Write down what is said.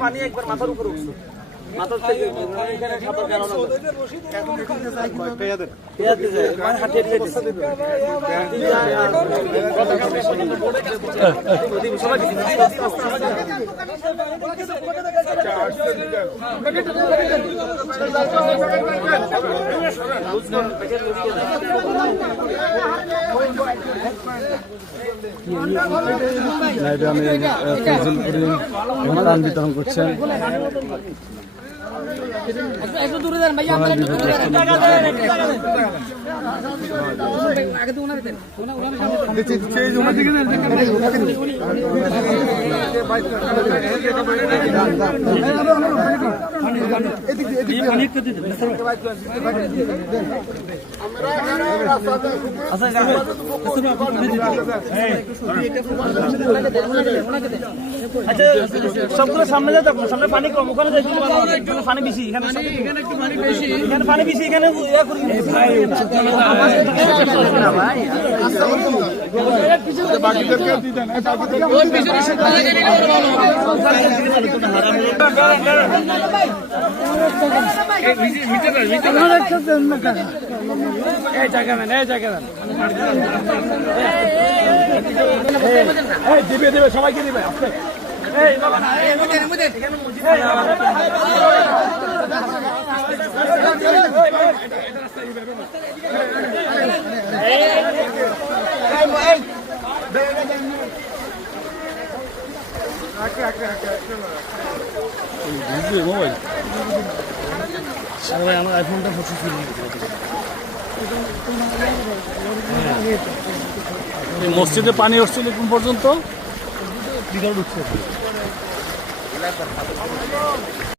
পানি একবার মাথার উপরে উঠছে মাথার থেকে এখানে খাবার কারণ বিতরণ করছেন। একটু দূরে দেন ভাইয়া, আপনারা একটু দূরে দেন। আগে তো ওনারে দেন, ওনার দিকে দেন। পানি একটু দিতে দেন। আচ্ছা সবগুলো সামনে যাও, সামনে পানি কম, ওখানে যাই পানি বেশি, এখানে একটু পানি বেশি, এখানে পানি বেশি, এখানে ইয়া করি দিবে দিবে সবাইকে দিবে আস্তে মোবাইল আমার আইফোনটা ফটো মসজিদে পানি উঠছিল কোন পর্যন্ত?